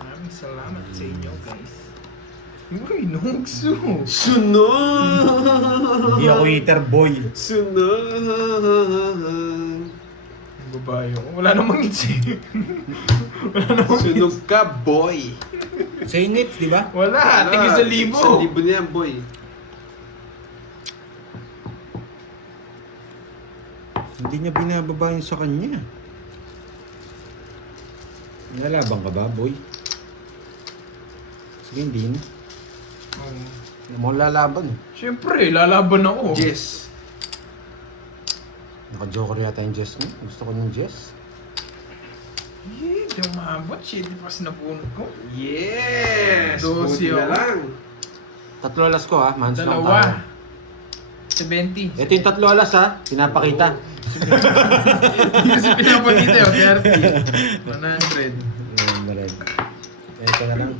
Maraming salamat sa inyo guys. Uy, nungso! Sunog! Hindi ako eater boy. Sunog! Babae ako. Wala namang hits eh. Wala namang hits. Sunog ka, boy! Say nits, di ba? Wala, tigil sa libo. 1,000 na yan, boy. Hindi niya binababa yun sa kanya. Nalabang ka ba, boy? Sige, hindi na. Oh. Hindi mo lalaban. Siyempre, lalaban ako. Jess. Naka-joker yata yung Jess mo. Gusto ko ng Jess. Di umabot. Shit, pas na punot ko. Yes! Dosi Buti na ako. lang. 3 alas ko ha. Mans lang tayo. Dalawa. 70. Ito yung 3 alas ha. Pinapakita. Hindi kasi pinapakita yun. 30. 100. Ayan, red. Ito na lang.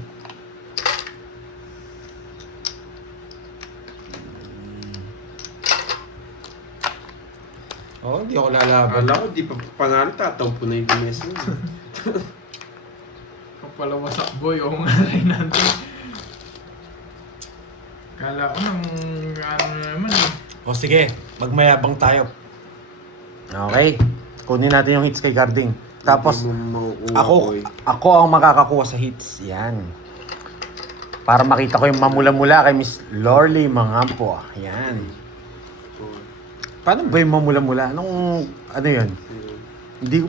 Oh, hindi ako lalaban. Akala ko di pa panalo, tatampo na yung ginesa. Kung pala wasak boy, o nga rin natin. Kala ko nang ano na naman eh. O sige, magmayabang tayo. Okay. Kunin natin yung hits kay Carding. Tapos, ako ang makakakuha sa hits. Yan. Para makita ko yung mamula-mula kay Miss Lorly Mangampo. Yan. Paano ba yung mamula-mula? Anong, ano yun?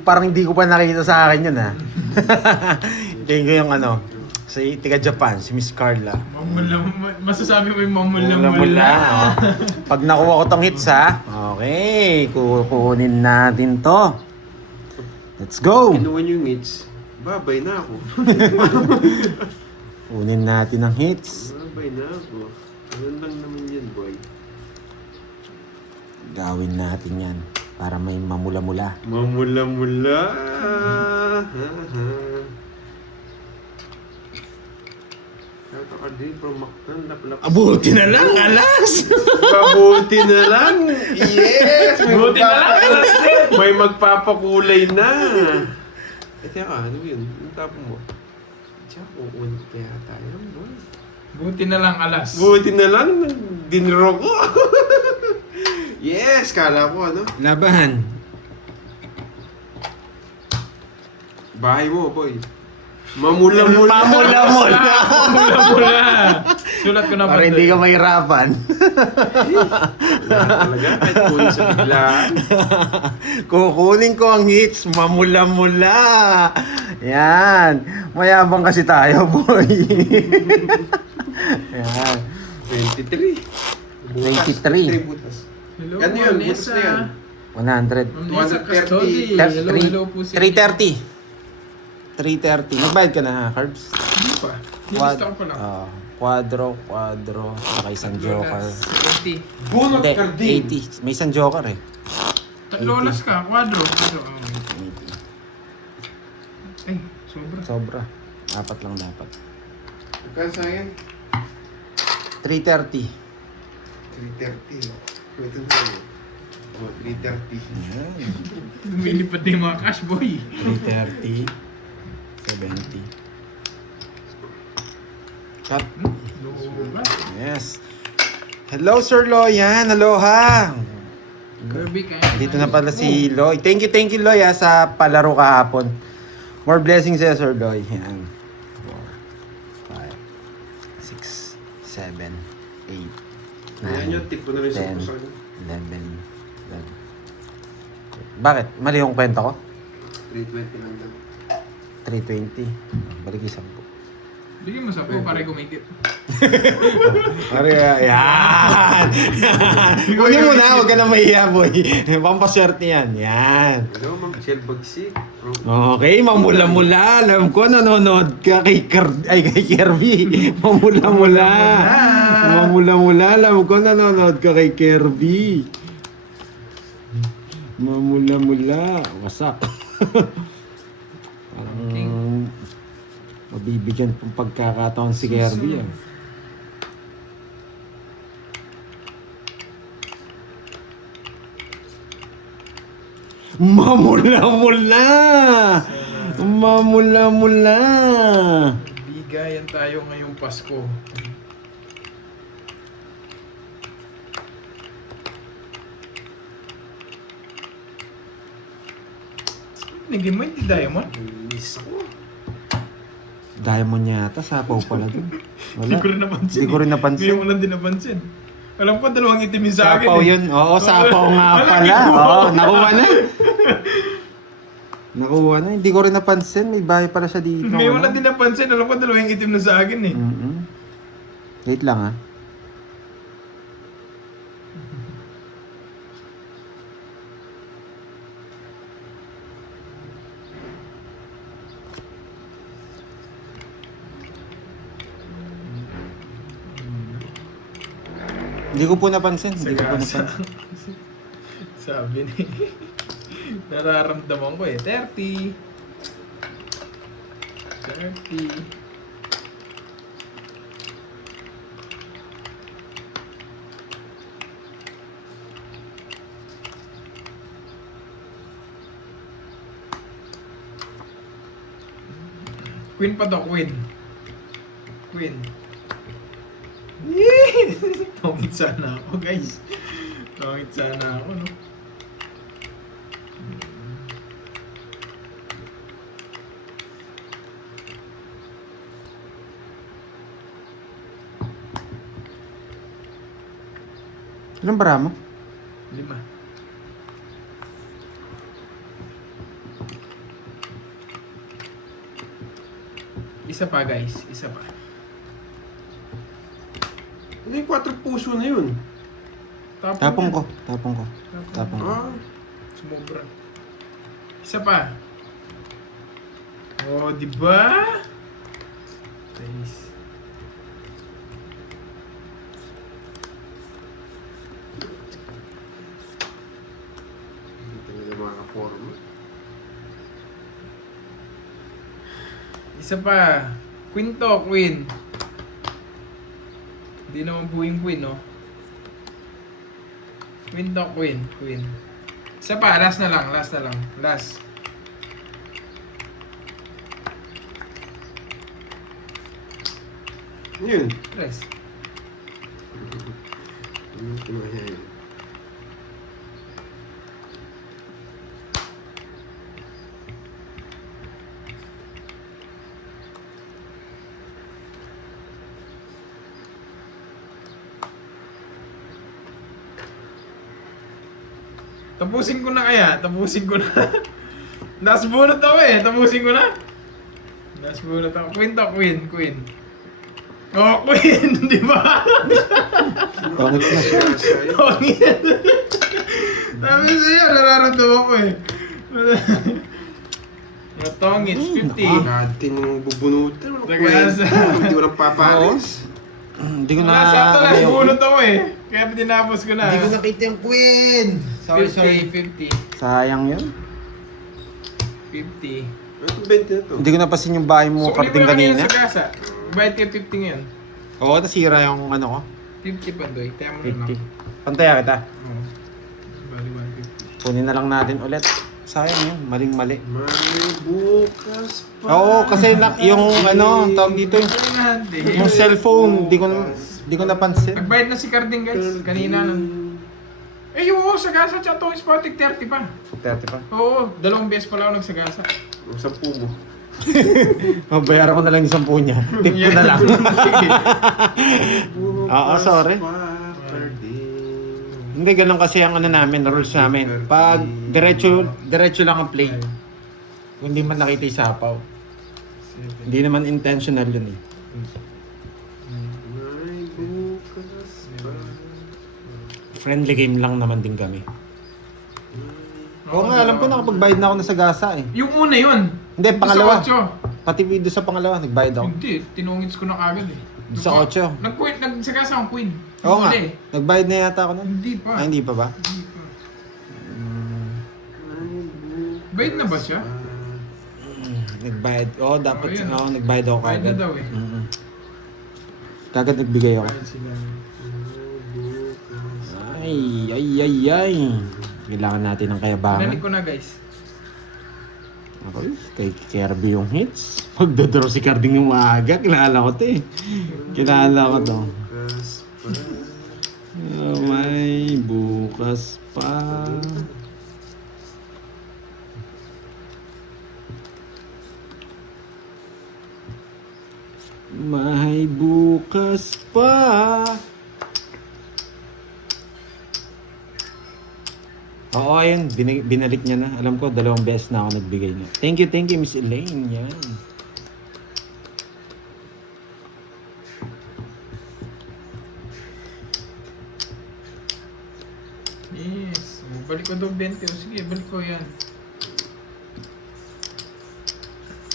Parang hindi ko pa nakita sa akin yun ha. Tingin ko yung ano, si tiga Japan, si Miss Carla. Masasabi mo yung Mamula-mula. mamula-mula. Oh. Pag nakuha ko tong hits ha, okay, kukunin natin to. Let's go! Kinuha niyo yung hits. Babay na ako. Kunin natin ang hits. Babay na ako. Ganun lang naman yan, boy. Gawin natin yan para may mamula-mula. Mamula-mula. Kata ka din, promaktan, laplap. Abuti na lang, alas! Mabuti na lang! Yes! Buti na lang, alas din! May magpapakulay na! Eh, teka, ano yun? Yung tapo mo? Tiyan, uun kaya tayo, boy. Buti na lang alas. Buti na lang, dinro ko. Yes! Kala ko, ano? Labahan. Bahay mo, boy. Mamula-mula. Mamula-mula. Mamula-mula. Sulat ko na ba? Para hindi ka mahirapan. Talaga, kahit kunin sa biglaan. Kukunin ko ang hits, mamula-mula. Yan. Mayabang kasi tayo, boy. Yan. 23. 23. Butas. Hello, Ano yun? Butas Vanessa. na yan. 100. Ma'am Nessa 130. Custody. Hello, hello po sa 330. 330. Nagbayad ka na ha, Carbs? Hindi pa. Nilista ko pa lang. Quadro, saka isang joker. 70. Bunot Hindi, karding. 80. May isang joker eh. Tatlo oras ka. Quadro. Ay, sobra. Sobra. 4 lang dapat. Magkano sa akin? 330. 330. Ito na yun. Oh, 330. Ayan. Lumilipad na yung mga cash boy. 330. 70. Cut. Lubat. Yes. Hello, Sir Loyan. Aloha. Kirby, kaya Dito na pala si Loy. Thank you, Loy, sa palaro kahapon. More blessings sa'yo, Sir Loy. Yan. 4, 5, 6, 7, 8, Ayan yun, 9, tip ko na rin sa 10, puso ko. 11, 12. Bakit? Mali yung kwenta ko? 320 lang daw. 320. Balik yung 10. Bigyan mo sa po para kumikit. Pare, yan! Kunin mo na, huwag ka na mahiya, boy. Pampaswerte yan. Yan. Hello, Ma'am Michelle Bagsik. Okay, mamula-mula. Alam ko, nanonood ka kay Kirby. Mamula-mula. Mamula-mula. Alam ko, nanonood ka kay Kirby. Mamula-mula. Wasak. Parang mabibigyan pong pagkakataon si Kirby. Mamula-mula! Mamula-mula! Bigayan tayo ngayong Pasko. Naging mo hindi diamond? Miss ako. Diamond yata, sapaw pala dun. Hindi ko rin napansin. Hindi ko rin napansin. Hindi mo lang din napansin. Alam ko, dalawang itim yung sa akin. Sapaw eh. yun. Oo, sapaw nga Wala, pala. nakuha. Oo, nakuha na. Nakuha na. Hindi ko rin napansin. May bahay pala siya dito. May ano? wala din napansin. Alam ko dalawang itim na sa akin eh. Mm-mm. Wait lang ah. Hindi ko po napansin. Hindi ko po Sagasa. napansin. Sabi ni. Nararamdaman ko eh. 30. 30. Queen pa to, Queen. Queen. Tongit sana ako, guys. Tongit sana ako, no? Ilang bara mo? 5. Isa pa, guys. Isa pa. Ano yung 4 puso na yun? Tapong ko. Tapong ko. Tapong ko. Ah, Sumobra. Isa pa. Oh, di ba? Nice. hindi talaga makaporma. Isa pa. Queen to, Queen. Hindi naman po yung Queen, no? Queen to, Queen. Queen. Isa pa, last na lang. Last na lang. Last. Yun. Rest. Ano kinaya yun? Tapusin ko na kaya. Tapusin ko na. Last bunot ako eh. Tapusin ko na. Last bunot ako. Queen to, Queen. Queen. Oh, Queen! Di ba? Tongit na siya. Tongit. Sabi sa'yo, nararamdaman ko eh. Tongits, 50. Natin yung bubunutan. Ano Sagasa. Hindi mo nang papalis. Hindi ko na... Wala sakto, last ano yun. bunot ako eh. Kaya tinapos ko na. Hindi ko nakita yung queen. Sorry, 50, sorry. 50. Sayang yun. 50. Ano 20 na to? Hindi ko napasin yung bahay mo So, karting kanina. sa kasa. Bayad ka 50 ngayon. Oo, nasira yung ano ko. 50 pandoy. Kaya mo na lang. 50. Pantaya kita. Oo. Bali 150. Kunin na lang natin ulit. Sayang yun. Maling-mali. May bukas pa. Oo, kasi yung ano, tawag dito yung cellphone. Di ko napansin. Nagbayad na si Carding guys. Kanina nun. Eh oo, sagasa tsaka tong Spotic 30 pa. 30 pa. Oo, 2 beses pala ako nagsagasa. Ang 10 mo. Mabayaran ko na lang yung 10 niya. Tip ko na lang. Oo, sorry. Hindi, ganun kasi ang ano namin, rules namin. Pag diretso lang ang play. Kung hindi man nakita yung sapaw. Hindi naman intentional yun eh. May bukas pa. Friendly game lang naman din kami. Oo nga, alam ko nakapagbayad na ako na sa gasa eh. Yung una yun. Hindi, pangalawa. Sa 8. Pati video sa pangalawa, nagbayad ako. Hindi, tinungits ko na kagad eh. Sa 8. Nagsagasa akong Queen. Oo nga, Huli. nagbayad na yata ako nun. Hindi pa. Ay, hindi pa ba? Hindi pa. May bukas Bayad na ba siya? pa. Nagbayad. Oo, dapat. Oo, yun. Oo, nagbayad ako Bayad na kagad. daw eh. Mm-mm. Kagad nagbigay ako. Bayad sila. May bukas. Ay. Kailangan natin ng kayabangan. Narinig ko na guys. Ako, kay Kirby yung hits. Magdodraw si Carding yung maaga. Kilala ko to eh. Kilala ko to. Bukas pa. Oh, may bukas pa. May bukas pa. Oo, ayun. Binalik niya na. Alam ko, 2 beses na ako nagbigay niya. Thank you, Miss Elaine. Yan. Yes. Balik ko daw 20. O sige, balik ko yan.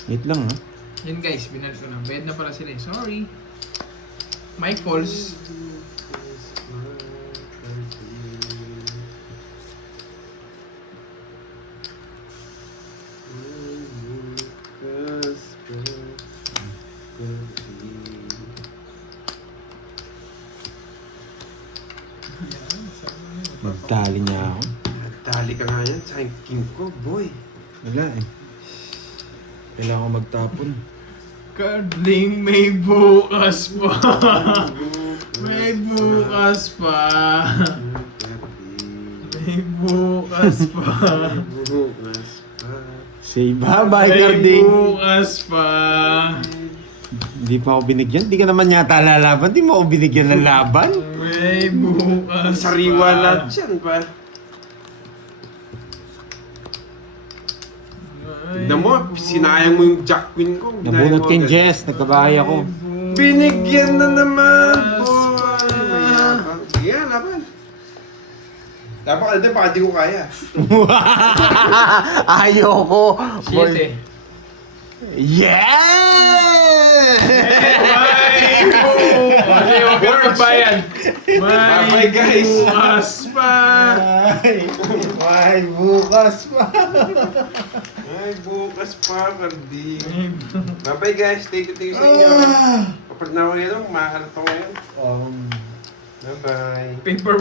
Wait lang, ha? Yan guys, binalik ko na. Bayad na pala sila eh. Sorry. My faults. Nagtali niya ako. Dali ka nga yan sa king ko, boy. Wala eh. Kailangan ko magtapon. Carding may bukas pa. May bukas pa. May bukas pa. Bukas pa. Say bye-bye, May Carding. bukas pa. Hindi pa ako binigyan. Hindi ka naman yata lalaban. Hindi mo ako binigyan ng laban. May bukas Sariwa pa. lahat yan, pa. Tignan mo, sinayang mo yung Jack Queen ko. Nabunot kay Jess. Nagkabahay ako. Binigyan na naman, Bukas boy. pa. Mayabang. Sige nga, laban. Dapat ka baka di ko kaya. Ayoko. Boy. 7. Yeah! May bukas. Okay, huwag ka na magbayan. Bye-bye, May guys. bukas pa. Ay, bukas pa. Ay, bukas pa, Cardi. May Bye-bye, guys. Thank you sa inyo. Kapag na ako ngayon, makakalat ako ngayon. Bye-bye. paper